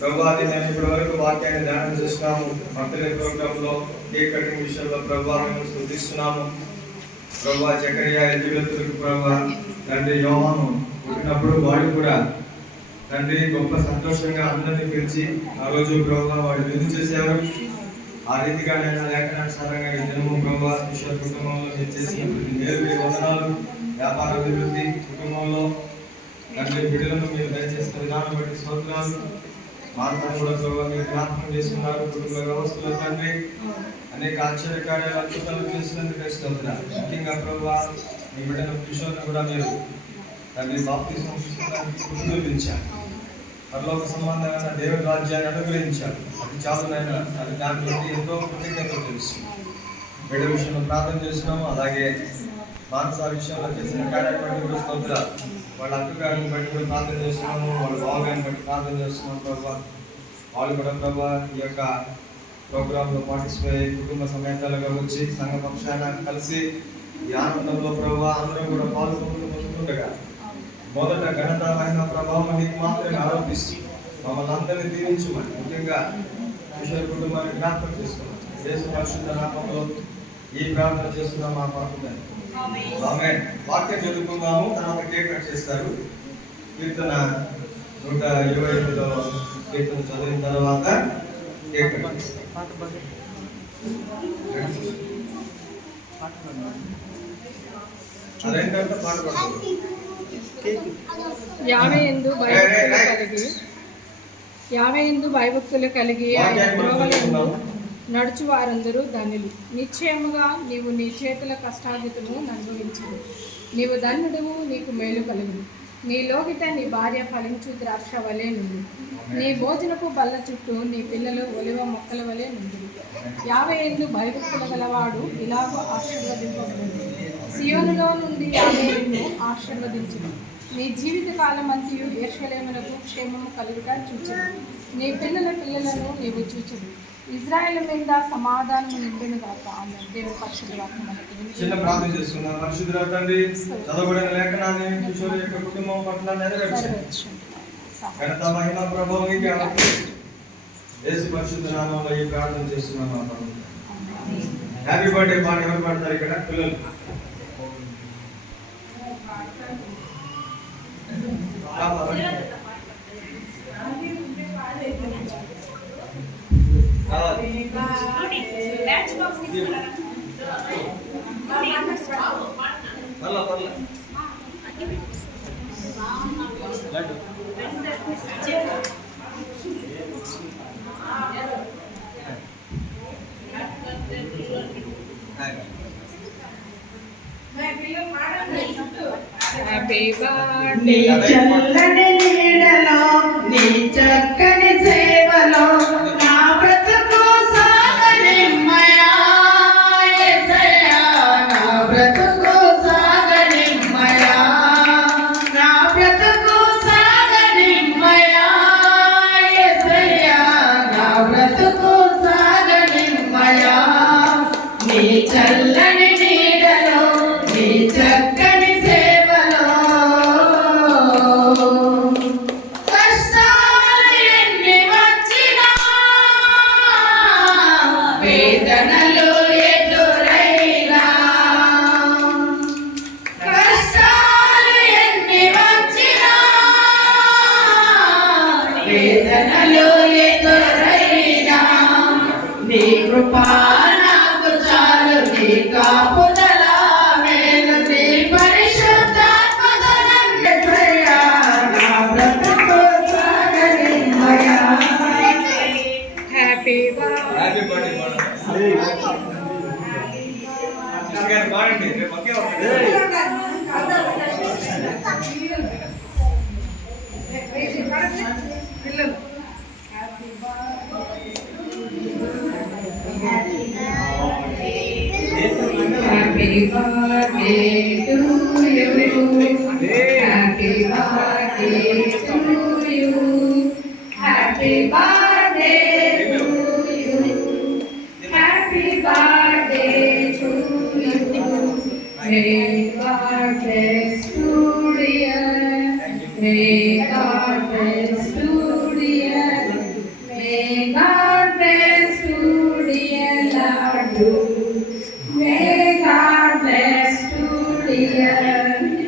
ప్రభువాది మేము ఇప్పటి వరకు వాక్యాన్ని ధ్యానం చేస్తున్నాము. బర్త్డే ప్రోగ్రాంలో కేక్ కటింగ్ విషయంలో ప్రభావ మేము స్తుతిస్తున్నాము. ప్రభా చక్రియా ఎలిజబెత్తులకు ప్రభా తండ్రి యోహాను పుట్టినప్పుడు వాడు కూడా తండ్రి గొప్ప సంతోషంగా అందరినీ పిలిచి ఆ రోజు ప్రభా వాడు విందు చేశారు. ఆ రీతిగా నేను లేఖనానుసారంగా ఈ దినము ప్రభా ఈశ్వర కుటుంబంలో మీరు చేసిన మేలు వందనాలు, వ్యాపార అభివృద్ధి కుటుంబంలో తండ్రి బిడ్డలను మీరు దయచేసిన విధానం బట్టి స్తోత్రాలు. మార్పును కూడా ప్రభావ మీరు జ్ఞాపకం చేసుకున్నారు. కుటుంబ వ్యవస్థలో తండ్రి అనేక ఆశ్చర్యకార్యాలు అద్భుతాలు చేసినందుకు స్తోత్రాలు. ముఖ్యంగా ప్రభావ మీ బిడ్డను కిషోర్ను కూడా మీరు తండ్రి బాప్తిస్మం తీసుకుని చూపించారు. పరలోక సంబంధమైన దేవుడి రాజ్యాన్ని అనుగ్రహించారు. అది చాలునైనా అది దాని బట్టి ఎంతో కృతజ్ఞతలు తెలుసు. బిడ్డ విషయంలో ప్రార్థన చేస్తున్నాము. అలాగే మానస విషయంలో చేసిన కార్యక్రమం కూడా స్తోత్రాలు. వాళ్ళ అక్కగారిని బట్టి కూడా ప్రార్థన చేస్తున్నాము. వాళ్ళ బావగారిని బట్టి ప్రార్థన చేస్తున్నాము. ప్రభావ వాళ్ళు కూడా ప్రభావ ఈ యొక్క ప్రోగ్రాంలో పార్టిసిపేట్ కుటుంబ సమేతాలుగా వచ్చి సంఘ పక్షాన కలిసి ఈ ఆనందంలో ప్రభావ అందరం కూడా పాల్గొంటుండగా మొదట ఘనతమైన ప్రభావం నీకు మాత్రమే ఆరోపిస్తూ మమ్మల్ని అందరినీ దీవించమని ముఖ్యంగా కిషోర కుటుంబాన్ని జ్ఞాపకం చేసుకున్నాం. దేశ పరిశుద్ధ నామంలో ఈ ప్రార్థన చేస్తున్నాం మా పాపం. ఆమేన్. వాక్యం చదువుకుందాము, తర్వాత కేక్ కట్ చేస్తారు. కీర్తన 125లో కీర్తన చదివిన తర్వాత కేక్ కట్ చేస్తారు. అదేంటంటే పాట పాడుతుంది. యావయందు భయభక్తులు కలిగి నడుచు వారందరూ ధనులు. నిశ్చయముగా నీవు నీ చేతుల కష్టార్జితము అనుభవించదు. నీవు ధన్యుడువు, నీకు మేలు కలుగును. నీ లోగిట నీ భార్య ఫలించు ద్రాక్ష వలె నుండి, నీ భోజనపు బల్ల చుట్టూ నీ పిల్లలు ఒలివ మొక్కల వలె నుండి. 50 ఏళ్ళు భయభక్తులు గలవాడు ఇలాగూ ఆశీర్వదింపబడింది. సియోనులో నుండి 50 ఏళ్ళు ఆశీర్వదించును. నీ జీవిత కాలమంతయు యెరూషలేమునకు క్షేమము కలుగుట చూచును. నీ పిల్లల పిల్లలను నీవు చూచును. ఇజ్రాయెల్ మీద సమాధానం నిండును గాక. ఆమె దేవుని పరిశుద్ధ వాక్యం మనకి చిన్న ప్రార్థన చేస్తున్నాం. పరిశుద్ధ తండ్రి చదవబడిన లేఖనాన్ని కిషోర యొక్క కుటుంబం పట్ల నెరవేర్చండి. ఘనత మహిమ ప్రభావం నీకే ఆమేన్. యేసు పరిశుద్ధ నామములో ఈ ప్రార్థన చేస్తున్నాం. హ్యాపీ బర్త్డే పాట ఎవరు పాడతారు ఇక్కడ? పిల్లలు నీ చల్లని నీడలో, నీ చక్కని సేవలో నా బ్రతుకు సాగనిమ్మయా యేసయ్యా, నా బ్రతుకు సాగనిమ్మయా, నా బ్రతుకు సాగనిమ్మయా యేసయ్యా, నా బ్రతుకు సాగనిమ్మయా. నీ చల్లని నీడలో, నీ చక్కని వేదనలు ఎదురైనా, కష్టాలు ఎన్ని వచ్చినా, వేదనలు ఎదురైనా, నీ కృపా నాకు చాలు. నీ కాపుదల మేలు, నీ పరిశుద్ధాత్మత యేసయ్యా, నా బ్రతుకు సాగనిమ్మయా. హ్యాపీ బాగుంది. రేపు ఒకే ఒకటి Happy birthday to you. Happy birthday to you. Happy birthday to you. Happy birthday to you. May God bless you, dear. May God bless you, dear. bless you, dear Ladu. May God bless you, dear